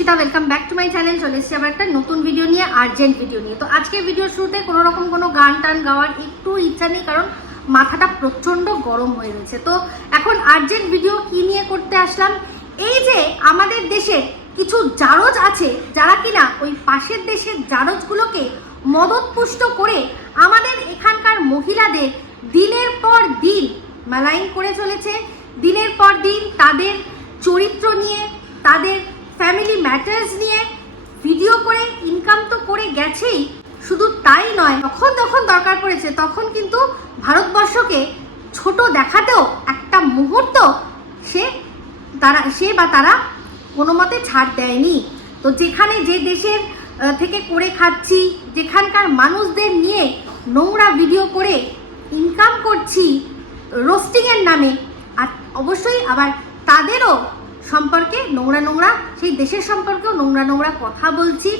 Ipsita, welcome back to my channel. চলে এসেছি আবার একটা নতুন ভিডিও নিয়ে, আর্জেন্ট ভিডিও নিয়ে। তো আজকে ভিডিওর শুরুতে কোনো রকম কোনো গান টান গাওয়ার একটু ইচ্ছা নেই, কারণ মাথাটা প্রচণ্ড গরম হয়ে রয়েছে। তো এখন আর্জেন্ট ভিডিও কি নিয়ে করতে আসলাম, এই যে আমাদের দেশে কিছু জারজ আছে যারা কিনা ওই পাশের দেশের জারজগুলোকে মদতপুষ্ট করে আমাদের এখানকার মহিলাদের দিনের পর দিন মালাইন করে চলেছে। দিনের পর দিন তাদের চরিত্র নিয়ে, তাদের ফ্যামিলি ম্যাটার্স নিয়ে ভিডিও করে ইনকাম তো করে গেছেই, শুধু তাই নয়, যখন দরকার পড়েছে তখন কিন্তু ভারতবর্ষকে ছোট দেখাতেও একটা মুহূর্ত তারা কোনো মতে ছাড় দেয়নি। তো যেখানে যে দেশের থেকে করে খাচ্ছি, যেখানকার মানুষদের নিয়ে নোংরা ভিডিও করে ইনকাম করছি রোস্টিংয়ের নামে, আর অবশ্যই আবার তাদেরও সম্পর্কে নোংরা সেই দেশের সম্পর্কেও নোংরা কথা বলছি।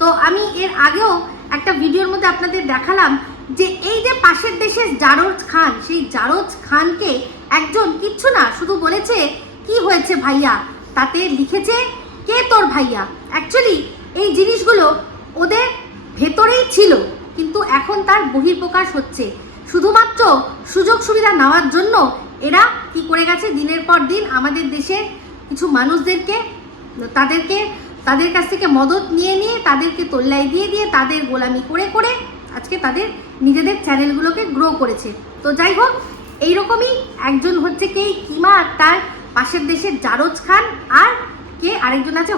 তো আমি এর আগেও একটা ভিডিওর মধ্যে আপনাদের দেখালাম যে এই যে পাশের দেশের জারজ খান, সেই জারজ খানকে একজন কিচ্ছু না, শুধু বলেছে কি হয়েছে ভাইয়া, তাতে লিখেছে কে তোর ভাইয়া। অ্যাকচুয়ালি এই জিনিসগুলো ওদের ভেতরেই ছিল, কিন্তু এখন তার বহিঃপ্রকাশ হচ্ছে। শুধুমাত্র সুযোগ সুবিধা নেওয়ার জন্য এরা কি করে গেছে, দিনের পর দিন আমাদের দেশের কিছু মানুষদেরকে তাদের কাছ থেকে মদত নিয়ে তাদেরকে তোল্লাই দিয়ে তাদের গোলামি করে আজকে তাদের নিজেদের চ্যানেলগুলোকে গ্রো করেছে। তো যাই হোক, এইরকমই একজন হচ্ছে কে কিমা আর তার পাশের দেশের জারজ খান, আর কে আরেকজন আছে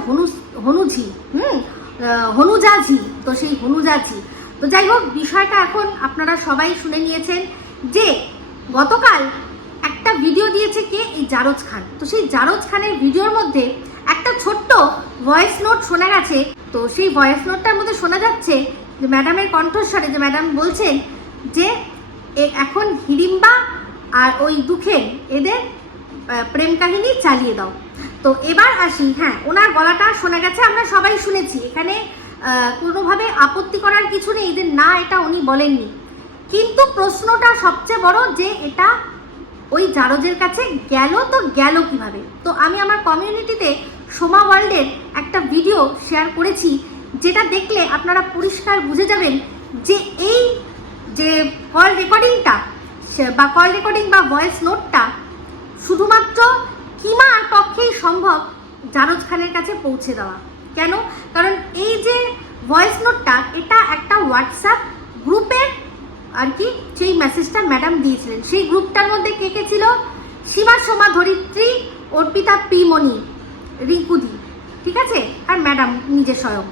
হনুজাঝি। তো সেই হনুজাঝি, তো যাই হোক, বিষয়টা এখন আপনারা সবাই শুনে নিয়েছেন যে গতকাল একটা ভিডিও দিয়েছে কে, এই জারজ খান। তো সেই জারজ খানের ভিডিওর মধ্যে একটা ছোট্ট ভয়েস নোট শোনা গেছে। তো সেই ভয়েস নোটটার মধ্যে শোনা যাচ্ছে যে ম্যাডামের কণ্ঠস্বরে, যে ম্যাডাম বলছেন যে এখন হিড়িম্বা আর ওই দুঃখের এদের প্রেম কাহিনী চালিয়ে দাও। তো এবার আসি, হ্যাঁ, ওনার গলাটা শোনা গেছে, আমরা সবাই শুনেছি, এখানে কোনোভাবে আপত্তি করার কিছু নেই যে না, এটা উনি বলেননি। কিন্তু প্রশ্নটা সবচেয়ে বড় যে এটা ওই জারজের কাছে গেল কিভাবে। তো আমি আমার কমিউনিটিতে সোমা ওয়ার্ল্ডের একটা ভিডিও শেয়ার করেছি, যেটা দেখলে আপনারা পরিষ্কার বুঝে যাবেন যে এই যে কল রেকর্ডিং বা ভয়েস নোটটা শুধুমাত্র কিমার পক্ষেই সম্ভব জারজ খানের কাছে পৌঁছে দেওয়া। কেন? কারণ এই যে ভয়েস নোটটা, এটা একটা হোয়াটসঅ্যাপ গ্রুপের আর কি সেই মেসেজটা ম্যাডাম দিয়েছিলেন। সেই গ্রুপটার মধ্যে কে ছিল? সীমা, সোমা, ধরিত্রী, অর্পিতা, পিমণি, রিঙ্কুদি, ঠিক আছে, আর ম্যাডাম নিজে স্বয়ং।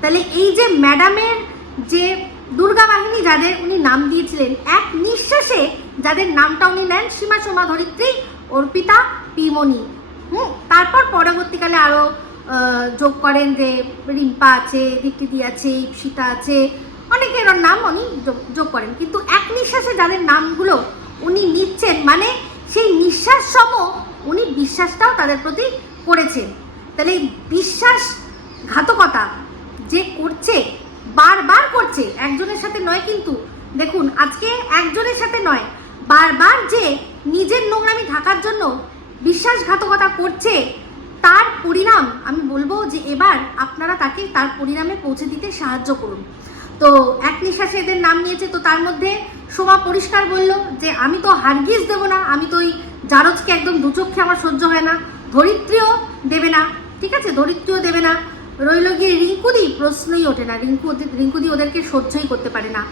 তাহলে এই যে ম্যাডামের যে দুর্গা বাহিনী যাদের উনি নাম দিয়েছিলেন, এক নিঃশ্বাসে যাদের নামটা উনি নেন, সীমা, সোমা, ধরিত্রী, অর্পিতা, পিমণি, তারপর পরবর্তীকালে আরও যোগ করেন যে রিম্পা আছে, দীপ্তিদি আছে, ইপসিতা আছে, অনেকের নাম উনি যোগ করেন। কিন্তু এক নিঃশ্বাসে যাদের নামগুলো উনি নিচ্ছেন, মানে সেই নিঃশ্বাস সম উনি বিশ্বাসটাও তাদের প্রতি করেছেন। তাহলে এই বিশ্বাসঘাতকতা যে করছে, বারবার করছে, একজনের সাথে নয়, কিন্তু দেখুন আজকে একজনের সাথে নয়, বারবার যে নিজের নোংরামি ঢাকার জন্য বিশ্বাসঘাতকতা করছে, তার পরিণাম আমি বলবো যে এবার আপনারা তাকে তার পরিণামে পৌঁছে দিতে সাহায্য করুন। তো এক নিঃশ্বাসে এদের নাম নিয়েছে। তো তার মধ্যে সোমা পরিষ্কার বলল যে আমি তো হারগিজ দেবো না, আমি তো ওই জারজকে একদম দুচক্ষে আমার সহ্য হয় না। ধরিত্রীও দেবে না, ঠিক আছে, ধরিত্রীও দেবে না। রইল গিয়ে রিঙ্কুদি, প্রশ্নই ওঠে না, রিঙ্কুদি ওদেরকে সহ্যই করতে পারে না।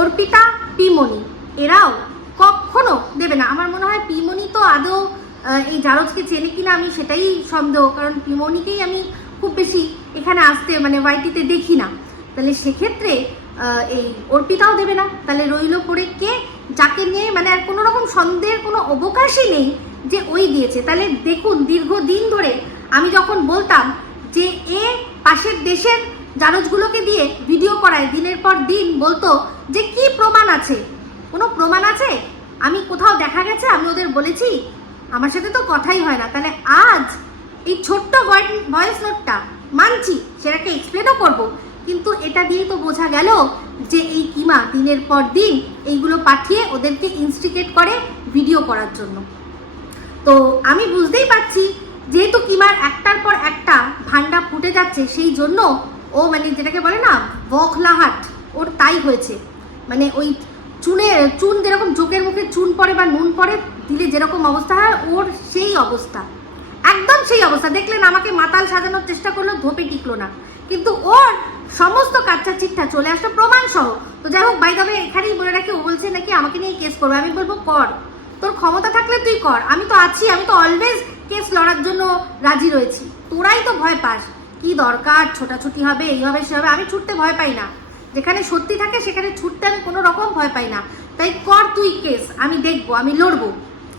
অর্পিতা, পিমণি, এরাও কখনো দেবে না। আমার মনে হয় পিমণি তো আদৌ এই জারজকে চেনে কিনা আমি সেটাই সন্দেহ, কারণ পিমণিকেই আমি খুব বেশি এখানে আসতে মানে ওয়াইটিতে দেখি না। তাহলে সেক্ষেত্রে এই অর্পিতাও দেবে না। তাহলে রইল পড়ে কে, যাকে নিয়ে মানে আর কোনো রকম সন্দেহের কোনো অবকাশই নেই যে ওই দিয়েছে। তাহলে দেখুন, দীর্ঘদিন ধরে আমি যখন বলতাম যে এ পাশের দেশের জারজগুলোকে দিয়ে ভিডিও করায়, দিনের পর দিন বলতো যে কি প্রমাণ আছে, কোনো প্রমাণ আছে? আমি কোথাও দেখা গেছে আমি ওদের বলেছি? আমার সাথে তো কথাই হয় না। তাহলে আজ এই ছোট্ট ভয়েস নোটটা মানছি, সেটাকে এক্সপ্লেনও করবো, কিন্তু এটা দিয়েই তো বোঝা গেল যে এই কিমা দিনের পর দিন এইগুলো পাঠিয়ে ওদেরকে ইনস্টিগেট করে ভিডিও করার জন্য। তো আমি বুঝতেই পারছি, যেহেতু কিমার একটার পর একটা ভান্ডা যাচ্ছে সেই জন্য ও মানে যেটাকে বলে না বখলাহাট, ওর তাই হয়েছে। মানে ওই চুন যেরকম জোকের মুখে চুন পড়ে বা নুন পড়ে দিলে যেরকম অবস্থা হয়, ওর সেই অবস্থা, একদম সেই অবস্থা। দেখলেন আমাকে মাতাল সাজানোর চেষ্টা করলো, ধোপে টিকলো না, কিন্তু ওর সমস্ত কাচ্চা চিঠা চলে আসলো প্রমাণ সহ। তো যাই হোক, বাই দ্য ওয়ে এখানেই বলে রাখি, ও বলছে নাকি আমাকে নিয়ে কেস করবে। আমি বলবো কর, তোর ক্ষমতা থাকলে তুই কর, আমি তো আছি, আমি তো অলওয়েজ কেস লড়ার জন্য রাজি রয়েছি। তোরাই তো ভয় পাস, কি দরকার ছোটাছুটি হবে, এই হবে সে হবে। আমি ছুটতে ভয় পাই না, যেখানে সত্যি থাকে সেখানে ছুটতে আমি কোনো রকম ভয় পাই না। তাই কর তুই কেস, আমি দেখবো, আমি লড়বো।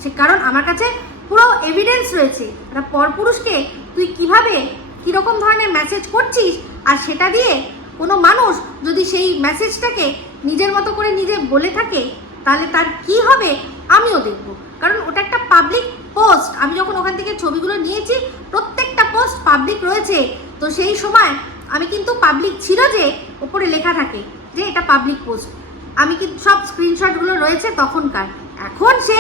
সে কারণ আমার কাছে পুরো এভিডেন্স রয়েছে। একটা পরপুরুষকে তুই কিভাবে কীরকম ধরনের মেসেজ করছিস, আর সেটা দিয়ে কোনো মানুষ যদি সেই মেসেজটাকে নিজের মতো করে নিজে বলে থাকে, তাহলে তার কি হবে আমিও দেখব। কারণ ওটা একটা পাবলিক পোস্ট। আমি যখন ওখান থেকে ছবিগুলো নিয়েছি, প্রত্যেকটা পোস্ট পাবলিক রয়েছে। তো সেই সময় আমি কিন্তু পাবলিক ছিল যে ওপরে লেখা থাকে যে এটা পাবলিক পোস্ট, আমি কিন্তু সব স্ক্রিনশটগুলো রয়েছে তখনকার। এখন সে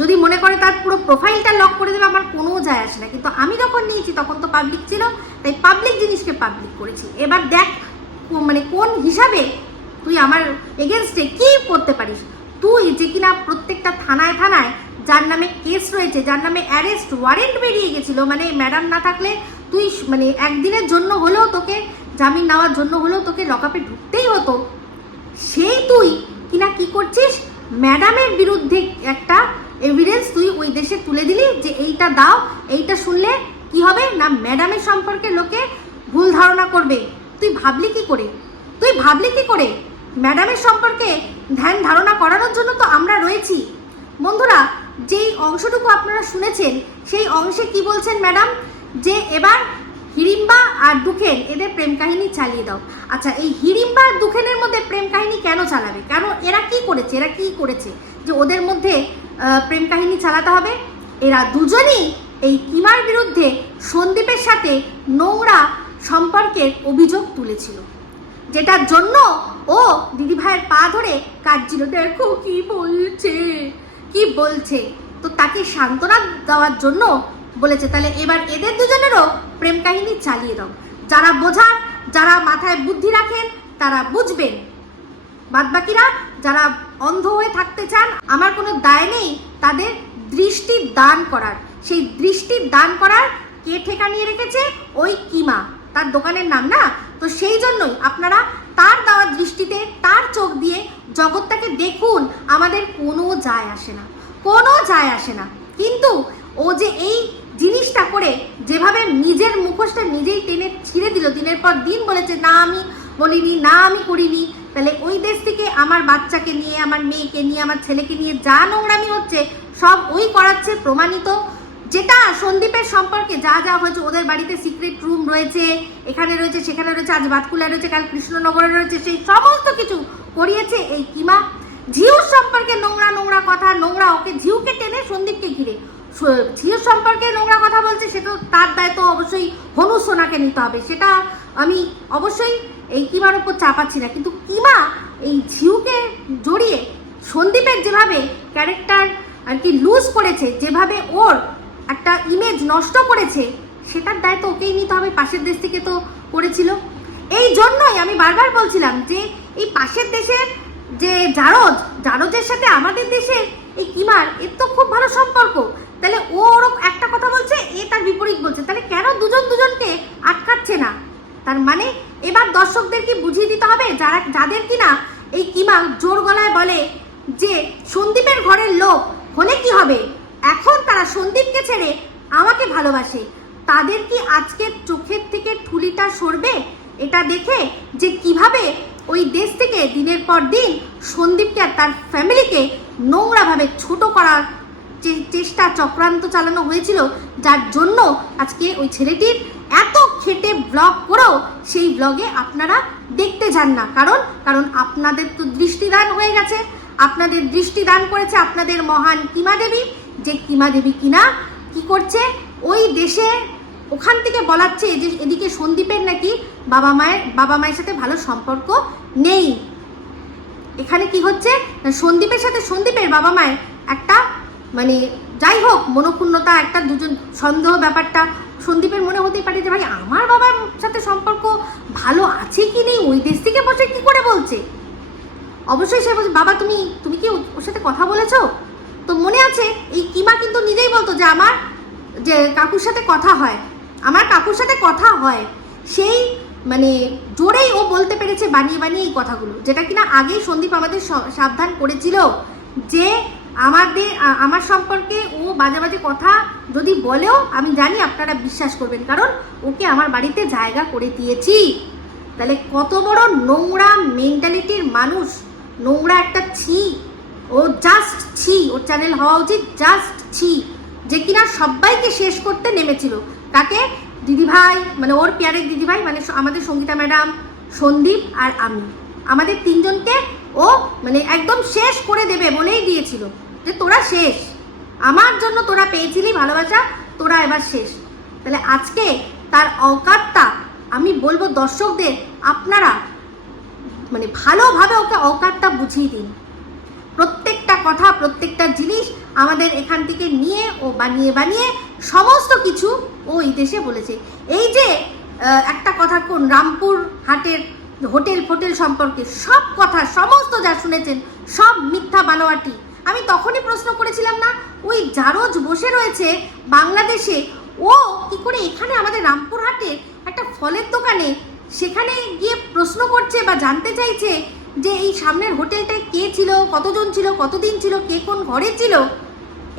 যদি মনে করে তার পুরো প্রোফাইলটা লক করে দেবে, আমার কোনো যায় আসে না। কিন্তু আমি যখন নিয়েছি তখন তো পাবলিক ছিল, তাই পাবলিক জিনিসকে পাবলিক করেছি। এবার দেখ মানে কোন হিসাবে তুই আমার এগেনস্টে কি করতে পারিস। তুই যে কিনা প্রত্যেকটা থানায় থানায় যার নামে কেস রয়েছে, যার নামে অ্যারেস্ট ওয়ারেন্ট বেরিয়ে গেছিলো, মানে ম্যাডাম না থাকলে তুই মানে একদিনের জন্য হলেও তোকে জামিন নেওয়ার জন্য হলেও তোকে লকআপে ঢুকতেই হতো, সেই তুই কিনা কি করছিস, ম্যাডামের বিরুদ্ধে একটা এভিডেন্স তুই ওই দেশে তুলে দিলি যে এইটা দাও, এইটা শুনলে কি হবে না ম্যাডামের সম্পর্কে লোকে ভুল ধারণা করবে। তুই ভাবলি কি করে, তুই ভাবলি কি করে? ম্যাডামের সম্পর্কে ধ্যান ধারণা করানোর জন্য তো আমরা রয়েছি। বন্ধুরা, যেই অংশটুকু আপনারা শুনেছেন সেই অংশে কি বলছেন ম্যাডাম, যে এবার হিড়িম্বা আর দুখেন এদের প্রেম কাহিনী চালিয়ে দাও। আচ্ছা, এই হিড়িম্বা আর দুখেনের মধ্যে প্রেম কাহিনী কেন চালাবে? কেন, এরা কি করেছে যে ওদের মধ্যে প্রেম কাহিনী চালাতে হবে? এরা দুজনই এই কিমার বিরুদ্ধে সন্দীপের সাথে নোংরা সম্পর্কের অভিযোগ তুলেছিল, যেটার জন্য ও দিদিভাইয়ের পা ধরে কাঁদছিল, দেখো কি বলছে। তো তাকে সান্ত্বনা দেওয়ার জন্য বলেছে, তাহলে এবার এদের দুজনেরও প্রেম কাহিনী চালিয়ে দাও। যারা বোঝার, যারা মাথায় বুদ্ধি রাখেন তারা বুঝবেন, বাদবাকিরা যারা অন্ধ হয়ে থাকতে চান, আমার কোনো দায় নেই তাদের দৃষ্টি দান করার। সেই দৃষ্টি দান করার কে ঠেকা নিয়ে রেখেছে? ওই কিমা, তার দোকানের নাম না। তো সেই জন্যই আপনারা তার দেওয়া দৃষ্টিতে, তার চোখ দিয়ে জগৎটাকে দেখুন। আমাদের কোনো যায় আসে না। কিন্তু ও যে এই জিনিসটা করে যেভাবে নিজের মুখোশটা নিজেই টেনে ছিঁড়ে দিল, দিনের পর দিন বলেছে না আমি বলিনি, না আমি করিনি, তাহলে ওই দেশ থেকে আমার বাচ্চাকে নিয়ে, আমার মেয়েকে নিয়ে, আমার ছেলেকে নিয়ে যা নোংরামি হচ্ছে সব ওই করাচ্ছে, প্রমাণিত। যেটা সন্দীপের সম্পর্কে যা যা হয়েছে, ওদের বাড়িতে সিক্রেট রুম রয়েছে, এখানে রয়েছে, সেখানে রয়েছে, আজ বাতকুলা রয়েছে, কাল কৃষ্ণনগরে রয়েছে, সেই সমস্ত কিছু করিয়েছে এই কিমা। ঝিউর সম্পর্কে নোংরা কথা, ওকে ঝিউকে টেনে সন্দীপকে ঘিরে ঝিউর সম্পর্কে নোংরা কথা বলছে, সেটা তার দায়িত্ব অবশ্যই হনু সোনাকে নিতে হবে। সেটা আমি অবশ্যই এই কিমার উপর চাপাচ্ছি না, কিন্তু কিমা এই ঝিউকে জড়িয়ে সন্দীপের যেভাবে ক্যারেক্টার আর কি লুজ করেছে, যেভাবে ওর একটা ইমেজ নষ্ট করেছে, সেটার দায়িত্ব ওকেই নিতে হবে। পাশের দেশ থেকে তো করেছিল। এই জন্যই আমি বারবার বলছিলাম যে এই পাশের দেশের যে জারজের সাথে আমাদের দেশের এই কিমার এর তো খুব ভালো সম্পর্ক, তাহলে ও ওর একটা কথা বলছে, এ তার বিপরীত বলছে, তাহলে কেন দুজনকে আটকাচ্ছে না? তার মানে এবার দর্শকদেরকে বুঝিয়ে দিতে হবে, যাদের কিনা এই কিমা জোর গলায় বলে যে সন্দীপের ঘরের লোক হলে কি হবে, এখন তারা সন্দীপকে ছেড়ে আমাকে ভালোবাসে, তাদের কি আজকের চোখের থেকে ঠুলিটা সরবে? এটা দেখে যে কিভাবে ওই দেশ থেকে দিনের পর দিন সন্দীপকে আর তার ফ্যামিলিকে নোংরাভাবে ছোট করার চেষ্টা, চক্রান্ত চালানো হয়েছিল, যার জন্য আজকে ওই ছেলেটির এত খেটে ব্লগ করেও সেই ব্লগে আপনারা দেখতে যান না। কারণ আপনাদের তো দৃষ্টিদান হয়ে গেছে, আপনাদের দৃষ্টিদান করেছে আপনাদের মহান কিমা দেবী, যে কিমা দেবী কিনা কি করছে, ওই দেশে ওখান থেকে বলাচ্ছে যে এদিকে সন্দীপের নাকি বাবা মায়ের সাথে ভালো সম্পর্ক নেই। এখানে কি হচ্ছে, সন্দীপের সাথে সন্দীপের বাবা মায়ের একটা মানে যাই হোক মনোক্ষুণ্ণতা, একটা দুজন সন্দেহ ব্যাপারটা সন্দীপের মনে হতেই পারে যে ভাই আমার বাবার সাথে ভালো আছে কি নেই ওই দেশ থেকে বসে কি করে বলছে। অবশ্যই সে বলছে বাবা তুমি কি ওর সাথে কথা বলেছো? তো মনে আছে এই কিমা কিন্তু নিজেই বলতো যে আমার যে কাকুর সাথে কথা হয়, আমার কাকুর সাথে কথা হয়, সেই মানে জোরেই ও বলতে পেরেছে বানিয়ে বানিয়ে এই কথাগুলো, যেটা কিনা আগেই সন্দীপ আমাদের সাবধান করেছিল যে আমার সম্পর্কে ও বাজে বাজে কথা যদি বলেও আমি জানি আপনারা বিশ্বাস করবেন, কারণ ওকে আমার বাড়িতে জায়গা করে দিয়েছি। তাহলে কত বড় নোংরা মেন্টালিটির মানুষ, নোংরা একটা ছি, ও জাস্ট ছি, ওর চ্যানেল হওয়া উচিত জাস্ট ছি, যে কিনা সবাইকে শেষ করতে নেমেছিল। কাকে? দিদিভাই, মানে ওর পেয়ারের দিদিভাই, মানে আমাদের সঙ্গীতা ম্যাডাম, সন্দীপ আর আমি, আমাদের তিনজনকে ও মানে একদম শেষ করে দেবে বলেই দিয়েছিল যে তোরা শেষ, আমার জন্য তোরা পেয়েছিলি ভালোবাসা, তোরা এবার শেষ। তাহলে আজকে তার অকাতটা আমি বলবো দর্শকদের, আপনারা মানে ভালোভাবে ওকে অকাতটা বুঝিয়ে দিন। প্রত্যেকটা কথা, প্রত্যেকটা জিনিস আমাদের এখান থেকে নিয়ে ও বানিয়ে বানিয়ে সমস্ত কিছু ও এই দেশে বলেছে। এই যে একটা কথা কোন রামপুর হাটের হোটেল সম্পর্কে সব কথা সমস্ত যা শুনেছেন সব মিথ্যা বানোয়াটি। আমি তখনই প্রশ্ন করেছিলাম না, ওই জারজ বসে রয়েছে বাংলাদেশে, ও কি করে এখানে আমাদের রামপুর হাটে একটা ফলের দোকানে সেখানে গিয়ে প্রশ্ন করছে বা জানতে চাইছে যে এই সামনের হোটেলটায় কে ছিল, কতজন ছিল, কতদিন ছিল, কে কোন ঘরে ছিল,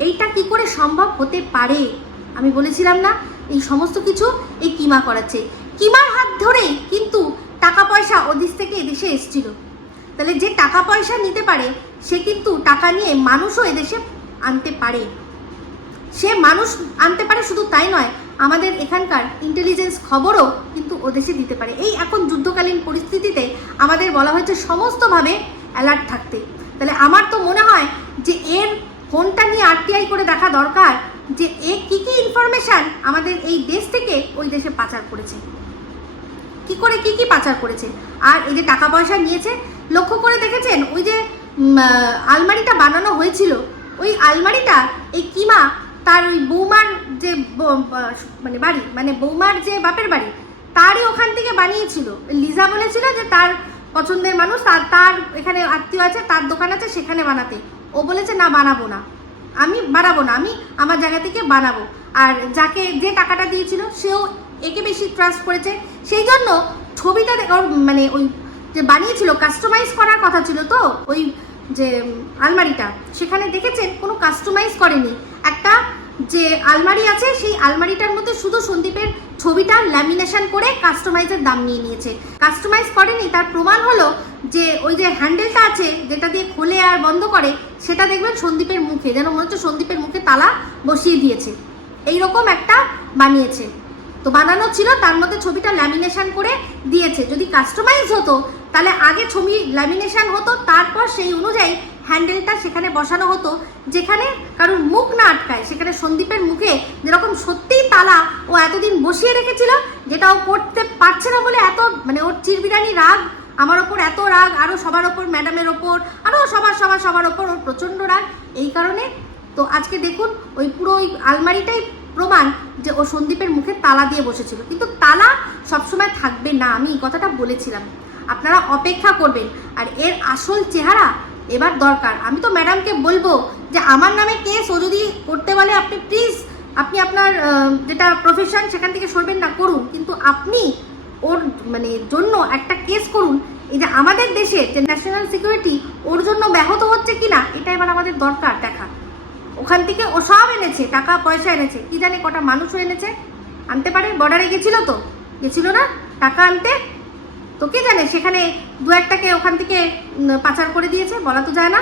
এইটা কি করে সম্ভব হতে পারে? আমি বলেছিলাম না এই সমস্ত কিছু এই কিমা করাচ্ছে। কিমার হাত ধরেই কিন্তু টাকা পয়সা ওদিস থেকে এদেশে এসছিল। তাহলে যে টাকা পয়সা নিতে পারে সে কিন্তু টাকা নিয়ে মানুষও এদেশে আনতে পারে, সে মানুষ আনতে পারে। শুধু তাই নয়, আমাদের এখানকার ইন্টেলিজেন্স খবরও কিন্তু ওদেশে দিতে পারে। এই এখন যুদ্ধকালীন পরিস্থিতিতে আমাদের বলা হয়েছে সমস্তভাবে অ্যালার্ট থাকতে। তাহলে আমার তো মনে হয় যে এর ফোনটা নিয়ে আরটিআই করে দেখা দরকার যে এ কী কী ইনফরমেশান আমাদের এই দেশ থেকে ওই দেশে পাচার করেছে, কি করে কি কি পাচার করেছে। আর এই যে টাকা পয়সা নিয়েছে, লক্ষ্য করে দেখেছেন ওই যে আলমারিটা বানানো হয়েছিল, ওই আলমারিটা এই কিমা তার ওই বৌমার যে মানে বাড়ি, মানে বৌমার যে বাপের বাড়ি, তারই ওখান থেকে বানিয়েছিল। লিজা বলেছিল যে তার পছন্দের মানুষ, তার এখানে আত্মীয় আছে, তার দোকান আছে, সেখানে বানাতে। ও বলেছে না বানাবো না, আমি বানাবো না, আমি আমার জায়গা থেকে বানাবো। আর যাকে যে টাকাটা দিয়েছিল সেও একে বেশি ট্রাস্ট করেছে, সেই জন্য ছবিটা ওর মানে ওই যে বানিয়েছিল কাস্টমাইজ করার কথা ছিল, তো ওই যে আলমারিটা সেখানে দেখেছেন কোনো কাস্টমাইজ করেনি। একটা যে আলমারি আছে সেই আলমারিটার মধ্যে শুধু সন্দীপের ছবিটা ল্যামিনেশন করে কাস্টমাইজের দাম নিয়ে নিয়েছে, কাস্টমাইজ করেনি। তার প্রমাণ হলো যে ওই যে হ্যান্ডেলটা আছে যেটা দিয়ে খোলে আর বন্ধ করে, সেটা দেখবেন সন্দীপের মুখে, যেন মনে হচ্ছে সন্দীপের মুখে তালা বসিয়ে দিয়েছে, এইরকম একটা বানিয়েছে। তো বানানো ছিল, তার মধ্যে ছবিটা ল্যামিনেশন করে দিয়েছে। যদি কাস্টমাইজ হতো তাহলে আগে ছবি ল্যামিনেশন হতো, তারপর সেই অনুযায়ী হ্যান্ডেলটা সেখানে বসানো হতো, যেখানে কারোর মুখ না আটকায়। সেখানে সন্দীপের মুখে যেরকম সত্যিই তালা ও এতদিন বসিয়ে রেখেছিল, যেটা ও করতে পারছে না বলে এত মানে ওর চিরবিরানি রাগ, আমার ওপর এত রাগ, আরও সবার ওপর, ম্যাডামের ওপর, আরও সবার ওপর ওর প্রচণ্ড রাগ। এই কারণে তো আজকে দেখুন ওই পুরো ওই আলমারিটাই প্রমাণ যে ও সন্দীপের মুখে তালা দিয়ে বসেছিল। কিন্তু তালা সবসময় থাকবে না, আমি এই কথাটা বলেছিলাম। আপনারা অপেক্ষা করবেন, আর এর আসল চেহারা এবার দরকার। আমি তো ম্যাডামকে বলবো যে আমার নামে কেস ও যদি করতে বলে আপনি প্লিজ, আপনি আপনার যেটা প্রফেশন সেখান থেকে সরবেন না, করুন, কিন্তু আপনি ওর মানে জন্য একটা কেস করুন। এই যে আমাদের দেশে যে ন্যাশনাল সিকিউরিটি ওর জন্য ব্যাহত হচ্ছে কিনা, এটা এবার আমাদের দরকার দেখা। ওখান থেকে ও সব এনেছে, টাকা পয়সা এনেছে, কি জানে কটা মানুষও এনেছে, আনতে পারে। বর্ডারে গেছিল না টাকা আনতে, তো কে জানে সেখানে দু একটাকে ওখান থেকে পাচার করে দিয়েছে, বলা তো যায় না,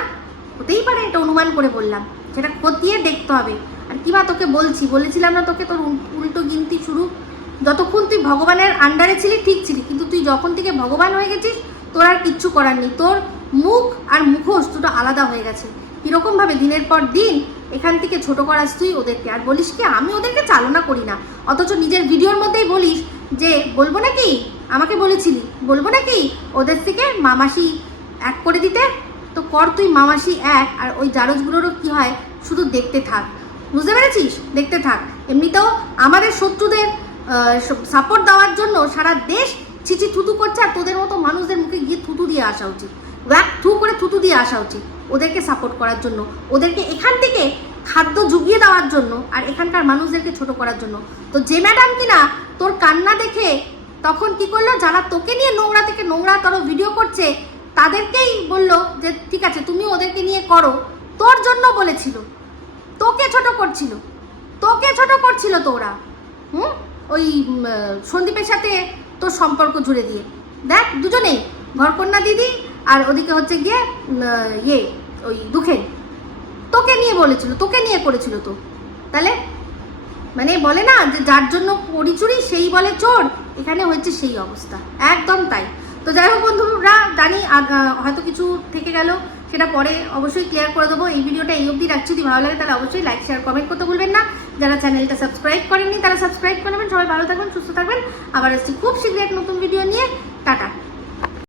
হতেই পারে। এটা অনুমান করে বললাম, সেটা খতিয়ে দেখতে হবে। আর কিবা তোকে বলেছিলাম না তোকে, তোর উল্টো গিনতি শুরু। যতক্ষণ তুই ভগবানের আন্ডারে ছিলি ঠিক ছিলি, কিন্তু তুই যখন থেকে ভগবান হয়ে গেছিস তোর আর কিচ্ছু করার নেই। তোর মুখ আর মুখোশ দুটো আলাদা হয়ে গেছে। কীরকমভাবে দিনের পর দিন এখান থেকে ছোট করাস তুই ওদেরকে, আর বলিস কি আমি ওদেরকে চালনা করি না, অথচ নিজের ভিডিওর মধ্যেই বলিস যে বলবো নাকি, আমাকে বলেছিলি বলবো নাকি ওদের থেকে মামাসি এক করে দিতে। তো কর তুই মামাসি এক, আর ওই জারজগুলোরও কি হয় শুধু দেখতে থাক, বুঝতে পেরেছিস? দেখতে থাক। এমনিতেও আমাদের শত্রুদের সাপোর্ট দেওয়ার জন্য সারা দেশ চিচি থুতু করছে, আর তোদের মতো মানুষদের মুখে গিয়ে থুতু দিয়ে আসা উচিত, ওয়াক থু করে থুতু দিয়ে আসা উচিত ওদেরকে সাপোর্ট করার জন্য, ওদেরকে এখান থেকে খাদ্য জুগিয়ে দেওয়ার জন্য, আর এখানকার মানুষদেরকে ছোট করার জন্য। তো যে ম্যাডাম কিনা তোর কান্না দেখে তখন কি করলো, যারা তোকে নিয়ে নোংরা থেকে নোংরা করো ভিডিও করছে তাদেরকেই বললো যে ঠিক আছে তুমি ওদেরকে নিয়ে করো, তোর জন্য বলেছিল, তোকে ছোট করছিল, তো ওরা ওই সন্দীপের সাথে তোর সম্পর্ক জুড়ে দিয়ে দেখ, দুজনেই ঘরকন্যা দিদি আর ওদিকে হচ্ছে গিয়ে ওই দুঃখের, তোকে নিয়ে বলেছিল, তোকে নিয়ে করেছিল। তো তাহলে মানে বলে না যে যার জন্য করি চুরি সেই বলে চোর, এখানে হচ্ছে সেই অবস্থা, একদম তাই। তো যাই হোক বন্ধুরা, জানি হয়তো কিছু থেকে গেল, সেটা পরে অবশ্যই ক্লিয়ার করে দেবো। এই ভিডিওটা এই অবধি রাখছি, যদি ভালো লাগে তাহলে অবশ্যই লাইক শেয়ার কমেন্ট করতে ভুলবেন না। যারা চ্যানেলটা সাবস্ক্রাইব করেননি তারা সাবস্ক্রাইব করে নেবেন। সবাই ভালো থাকবেন, সুস্থ থাকবেন, আবার আসছি খুব শীঘ্রই এক নতুন ভিডিও নিয়ে।